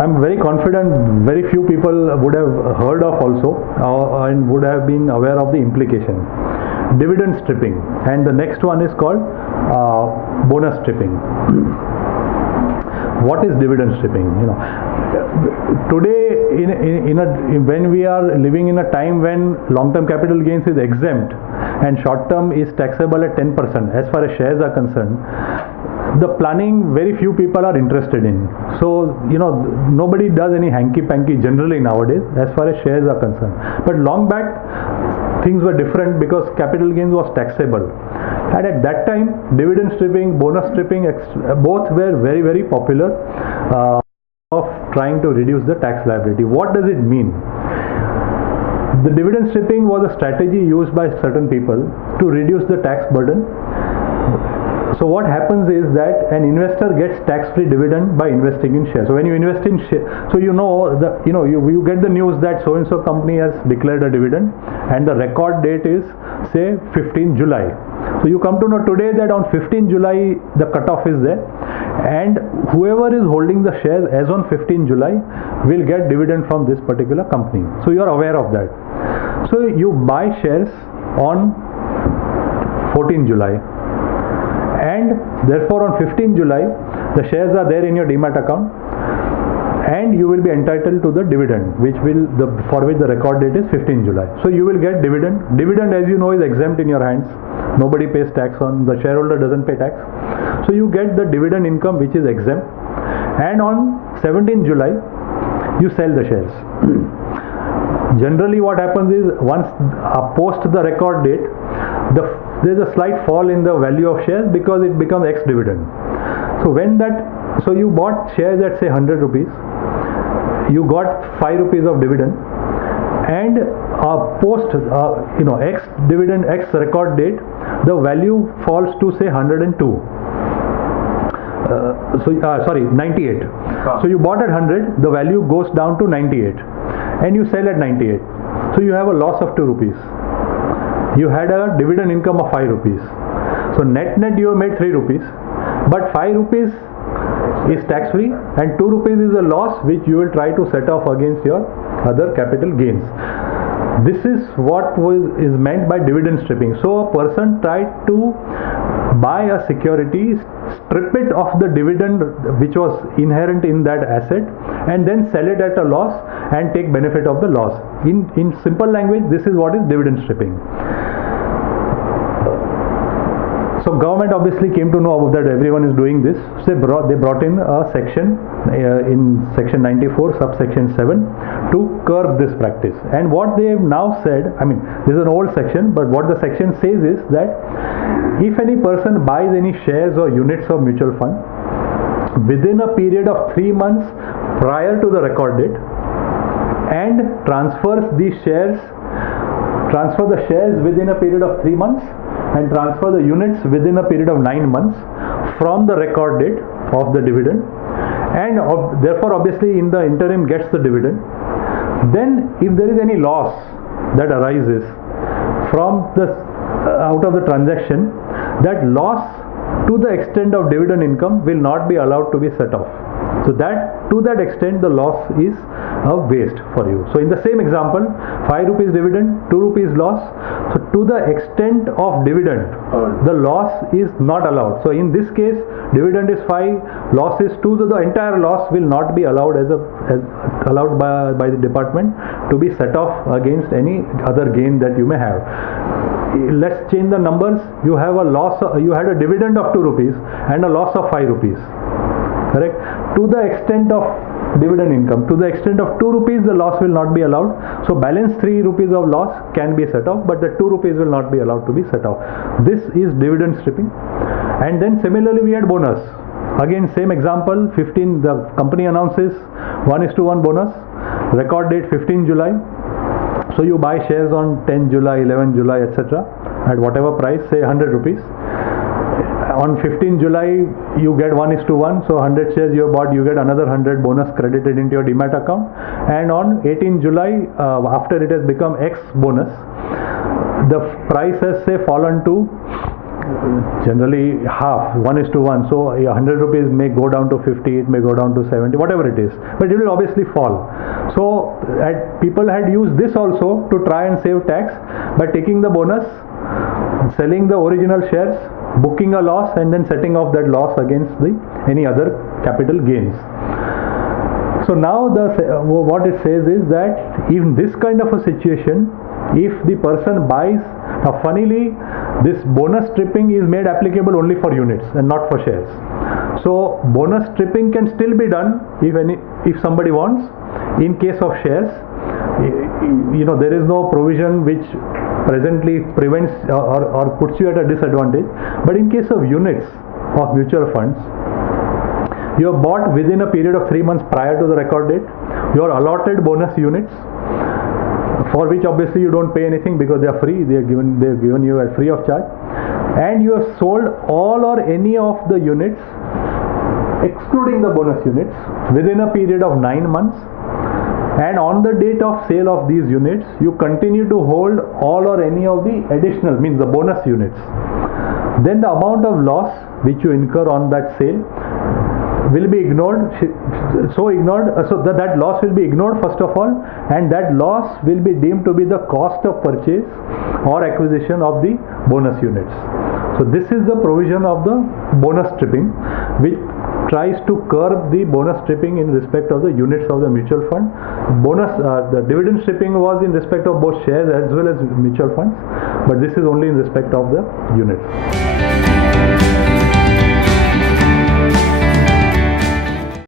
I'm very confident very few people would have heard of also and would have been aware of the implication. Dividend stripping, and the next one is called bonus stripping. What is dividend stripping? Today when we are living in a time when long-term capital gains is exempt and short-term is taxable at 10% as far as shares are concerned, the planning very few people are interested in. So nobody does any hanky-panky generally nowadays as far as shares are concerned. But long back things were different because capital gains was taxable, and at that time dividend stripping, bonus stripping, both were very, very popular of trying to reduce the tax liability. What does it mean? The dividend stripping was a strategy used by certain people to reduce the tax burden. So what happens is that an investor gets tax-free dividend by investing in shares. So when you invest in shares, so you get the news that so-and-so company has declared a dividend and the record date is say 15 July. So you come to know today that on 15 July the cutoff is there, and whoever is holding the shares as on 15 July will get dividend from this particular company. So you are aware of that. So you buy shares on 14 July. And therefore on 15 July the shares are there in your demat account, and you will be entitled to the dividend for which the record date is 15 July. So you will get dividend. Dividend, as you know, is exempt in your hands. Nobody pays tax on, the shareholder doesn't pay tax. So you get the dividend income which is exempt, and on 17 July you sell the shares. Generally what happens is once post the record date, there is a slight fall in the value of shares because it becomes ex-dividend. So you bought shares at say 100 rupees, you got 5 rupees of dividend, and post ex-dividend, ex-record date, the value falls to say 102. 98. So you bought at 100, the value goes down to 98, and you sell at 98. So you have a loss of 2 rupees. You had a dividend income of 5 rupees. So net you have made 3 rupees, but 5 rupees is tax free and 2 rupees is a loss which you will try to set off against your other capital gains. This is what is meant by dividend stripping. So a person tried to buy a security, strip it of the dividend which was inherent in that asset, and then sell it at a loss and take benefit of the loss. In simple language, this is what is dividend stripping. So government obviously came to know that everyone is doing this. So they brought in a section in section 94 subsection 7 to curb this practice. And what they have now said, this is an old section, but what the section says is that if any person buys any shares or units of mutual fund within a period of 3 months prior to the record date and transfer the shares within a period of 3 months and transfer the units within a period of 9 months from the record date of the dividend, and therefore obviously in the interim gets the dividend, then if there is any loss that arises from out of the transaction, that loss to the extent of dividend income will not be allowed to be set off. So to that extent the loss is a waste for you. So in the same example, 5 rupees dividend, 2 rupees loss. So to the extent of dividend, the loss is not allowed. So in this case, dividend is 5, loss is 2. So the entire loss will not be allowed allowed by the department to be set off against any other gain that you may have. Let's change the numbers. You have a loss. You had a dividend of 2 rupees and a loss of 5 rupees. Correct? To the extent of dividend income, to the extent of 2 rupees, the loss will not be allowed. So balance 3 rupees of loss can be set off, but the 2 rupees will not be allowed to be set off. This is dividend stripping. And then similarly we had bonus. Again same example, 15, the company announces 1:1 bonus, record date 15 July. So you buy shares on 10 July, 11 July, etc. at whatever price, say 100 rupees. On 15 July you get 1:1, so 100 shares you have bought, you get another 100 bonus credited into your demat account. And on 18 July, after it has become X bonus, the price has say fallen to generally half, 1:1. So 100 rupees may go down to 50, it may go down to 70, whatever it is. But it will obviously fall. So people had used this also to try and save tax by taking the bonus, selling the original shares, booking a loss, and then setting off that loss against any other capital gains. So now what it says is that in this kind of a situation, if the person buys, now funnily this bonus stripping is made applicable only for units and not for shares. So bonus stripping can still be done if somebody wants. In case of shares, there is no provision which presently prevents or puts you at a disadvantage. But in case of units of mutual funds, you have bought within a period of 3 months prior to the record date, your allotted bonus units, for which obviously you don't pay anything because they are free, they have given you at free of charge, and you have sold all or any of the units excluding the bonus units within a period of 9 months, and on the date of sale of these units you continue to hold all or any of the additional, means the bonus units, then the amount of loss which you incur on that sale will be ignored, so that loss will be ignored first of all, and that loss will be deemed to be the cost of purchase or acquisition of the bonus units. So this is the provision of the bonus stripping, which tries to curb the bonus stripping in respect of the units of the mutual fund. The dividend stripping was in respect of both shares as well as mutual funds, but this is only in respect of the units.